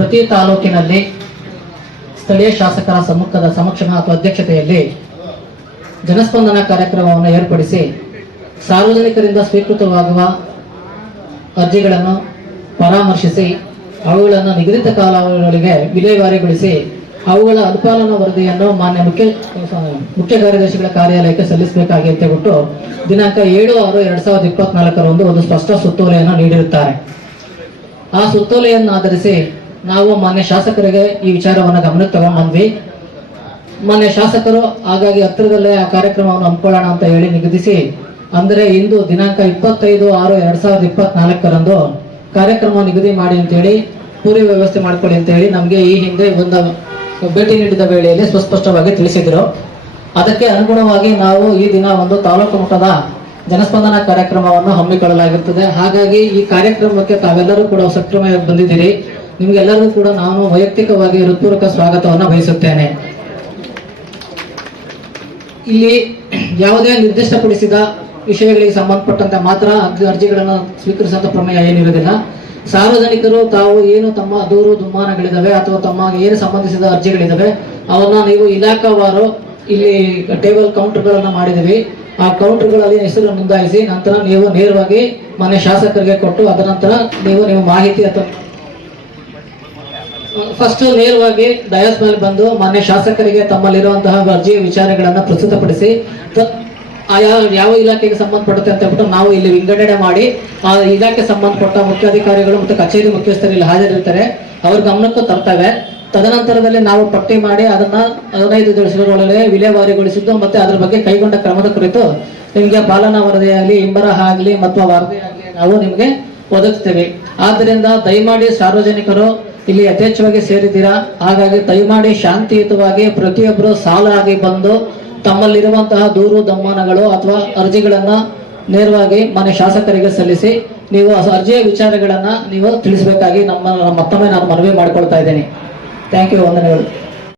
ಪ್ರತಿ ತಾಲೂಕಿನಲ್ಲಿ ಸ್ಥಳೀಯ ಶಾಸಕರ ಸಮ್ಮುಖದ ಸಮಕ್ಷಮ ಅಥವಾ ಅಧ್ಯಕ್ಷತೆಯಲ್ಲಿ ಜನಸ್ಪಂದನ ಕಾರ್ಯಕ್ರಮವನ್ನು ಏರ್ಪಡಿಸಿ ಸಾರ್ವಜನಿಕರಿಂದ ಸ್ವೀಕೃತವಾಗುವ ಅರ್ಜಿಗಳನ್ನು ಪರಾಮರ್ಶಿಸಿ, ಅವುಗಳನ್ನು ನಿಗದಿತ ಕಾಲಾವಧಿಗಳಿಗೆ ವಿಲೇವಾರಿಗೊಳಿಸಿ, ಅವುಗಳ ಅನುಪಾಲನಾ ವರದಿಯನ್ನು ಮಾನ್ಯ ಮುಖ್ಯ ಮುಖ್ಯ ಕಾರ್ಯದರ್ಶಿಗಳ ಕಾರ್ಯಾಲಯಕ್ಕೆ ಸಲ್ಲಿಸಬೇಕಾಗಿ ಅಂತ ಬಿಟ್ಟು ದಿನಾಂಕ ಏಳು ಆರು ಎರಡ್ ಸಾವಿರದ ಇಪ್ಪತ್ನಾಲ್ಕರಂದು ಒಂದು ಸ್ಪಷ್ಟ ಸುತ್ತೋಲೆಯನ್ನು ನೀಡಿರುತ್ತಾರೆ. ಆ ಸುತ್ತೋಲೆಯನ್ನು ಆಧರಿಸಿ ನಾವು ಮಾನ್ಯ ಶಾಸಕರಿಗೆ ಈ ವಿಚಾರವನ್ನು ಗಮನಕ್ಕೆ ತಗೊಂಡ್ಬಂದ್ವಿ. ಮಾನ್ಯ ಶಾಸಕರು, ಹಾಗಾಗಿ ಹತ್ತಿರದಲ್ಲೇ ಆ ಕಾರ್ಯಕ್ರಮವನ್ನು ಹಮ್ಮಿಕೊಳ್ಳೋಣ ಅಂತ ಹೇಳಿ ನಿಗದಿಸಿ, ಅಂದರೆ ಇಂದು ದಿನಾಂಕ ಇಪ್ಪತ್ತೈದು ಆರು ಎರಡ್ ಸಾವಿರದ ಇಪ್ಪತ್ನಾಲ್ಕರಂದು ಕಾರ್ಯಕ್ರಮ ನಿಗದಿ ಮಾಡಿ ಅಂತೇಳಿ, ಪೂರ್ವ ವ್ಯವಸ್ಥೆ ಮಾಡ್ಕೊಳ್ಳಿ ಅಂತ ಹೇಳಿ ನಮಗೆ ಈ ಹಿಂದೆ ಒಂದು ಭೇಟಿ ನೀಡಿದ ವೇಳೆಯಲ್ಲಿ ಸುಸ್ಪಷ್ಟವಾಗಿ ತಿಳಿಸಿದರು. ಅದಕ್ಕೆ ಅನುಗುಣವಾಗಿ ನಾವು ಈ ದಿನ ಒಂದು ತಾಲೂಕು ಮಟ್ಟದ ಜನಸ್ಪಂದನ ಕಾರ್ಯಕ್ರಮವನ್ನು ಹಮ್ಮಿಕೊಳ್ಳಲಾಗಿರುತ್ತದೆ ಹಾಗಾಗಿ ಈ ಕಾರ್ಯಕ್ರಮಕ್ಕೆ ತಾವೆಲ್ಲರೂ ಕೂಡ ಸಕ್ರಮವಾಗಿ ಬಂದಿದ್ದೀರಿ. ನಿಮ್ಗೆಲ್ಲರಿಗೂ ಕೂಡ ನಾನು ವೈಯಕ್ತಿಕವಾಗಿ ಹೃತ್ಪೂರ್ವಕ ಸ್ವಾಗತವನ್ನು ಬಯಸುತ್ತೇನೆ ಇಲ್ಲಿ ಯಾವುದೇ ನಿರ್ದಿಷ್ಟಪಡಿಸಿದ ವಿಷಯಗಳಿಗೆ ಸಂಬಂಧಪಟ್ಟಂತೆ ಮಾತ್ರ ಅರ್ಜಿ- ಅರ್ಜಿಗಳನ್ನು ಸ್ವೀಕರಿಸುವಂತ ಪ್ರಮೇಯ ಏನಿರುವುದಿಲ್ಲ. ಸಾರ್ವಜನಿಕರು ತಾವು ಏನು ತಮ್ಮ ದೂರು ದುಮ್ಮಾನಗಳಿದಾವೆ ಅಥವಾ ತಮ್ಮ ಏನು ಸಂಬಂಧಿಸಿದ ಅರ್ಜಿಗಳಿದಾವೆ ಅವನ್ನ ನೀವು ಇಲಾಖಾವಾರು ಇಲ್ಲಿ ಟೇಬಲ್ ಕೌಂಟರ್ಗಳನ್ನು ಮಾಡಿದ್ದೀವಿ ಆ ಕೌಂಟರ್ಗಳಲ್ಲಿ ಹೆಸರು ನೋಂದಾಯಿಸಿ ನಂತರ ನೀವು ನೇರವಾಗಿ ಮನೆ ಶಾಸಕರಿಗೆ ಕೊಟ್ಟು ಅದರ ನಂತರ ನೀವು ನಿಮ್ಮ ಮಾಹಿತಿ ಅಥವಾ ಫಸ್ಟ್ ನೇರವಾಗಿ ಡಯಾಸ್ ಮೇಲೆ ಬಂದು ಮಾನ್ಯ ಶಾಸಕರಿಗೆ ತಮ್ಮಲ್ಲಿರುವಂತಹ ಅರ್ಜಿಯ ವಿಚಾರಗಳನ್ನ ಪ್ರಸ್ತುತಪಡಿಸಿ. ಆಯಾ ಯಾವ ಇಲಾಖೆಗೆ ಸಂಬಂಧಪಡುತ್ತೆ ಅಂತ ಹೇಳ್ಬಿಟ್ಟು ನಾವು ಇಲ್ಲಿ ವಿಂಗಡಣೆ ಮಾಡಿ, ಆ ಇಲಾಖೆ ಸಂಬಂಧಪಟ್ಟ ಮುಖ್ಯಾಧಿಕಾರಿಗಳು ಮತ್ತು ಕಚೇರಿ ಮುಖ್ಯಸ್ಥರು ಇಲ್ಲಿ ಹಾಜರಿರ್ತಾರೆ. ಅವ್ರ ಗಮನಕ್ಕೂ ತರ್ತವೆ. ತದನಂತರದಲ್ಲಿ ನಾವು ಪಟ್ಟಿ ಮಾಡಿ ಅದನ್ನ ಹದಿನೈದು ದಿವಸಗಳೊಳಗೆ ವಿಲೇವಾರಿಗೊಳಿಸಿದ್ದು ಮತ್ತೆ ಅದರ ಬಗ್ಗೆ ಕೈಗೊಂಡ ಕ್ರಮದ ಕುರಿತು ನಿಮಗೆ ಪಾಲನಾ ವರದಿಯಾಗಲಿ ಇಂಬರಹ ಆಗಲಿ ಮತ್ತು ಆಗಲಿ ನಾವು ನಿಮಗೆ ಒದಗಿಸ್ತೇವೆ. ಆದ್ದರಿಂದ ದಯಮಾಡಿ ಸಾರ್ವಜನಿಕರು ಇಲ್ಲಿ ಯಥೇಚ್ಛವಾಗಿ ಸೇರಿದ್ದೀರಾ? ಹಾಗಾಗಿ ದಯಮಾಡಿ ಶಾಂತಿಯುತವಾಗಿ ಪ್ರತಿಯೊಬ್ಬರು ಸಾಲಾಗಿ ಬಂದು ತಮ್ಮಲ್ಲಿರುವಂತಹ ದೂರು, ದಮ್ಮಾನಗಳು ಅಥವಾ ಅರ್ಜಿಗಳನ್ನ ನೇರವಾಗಿ ಮನೆ ಶಾಸಕರಿಗೆ ಸಲ್ಲಿಸಿ ನೀವು ಅರ್ಜಿಯ ವಿಚಾರಗಳನ್ನ ನೀವು ತಿಳಿಸಬೇಕಾಗಿ ನಮ್ಮ ಮತ್ತೊಮ್ಮೆ ನಾನು ಮನವಿ ಮಾಡ್ಕೊಳ್ತಾ ಇದ್ದೀನಿ. ಥ್ಯಾಂಕ್ ಯು ವಂದನೆಗಳು.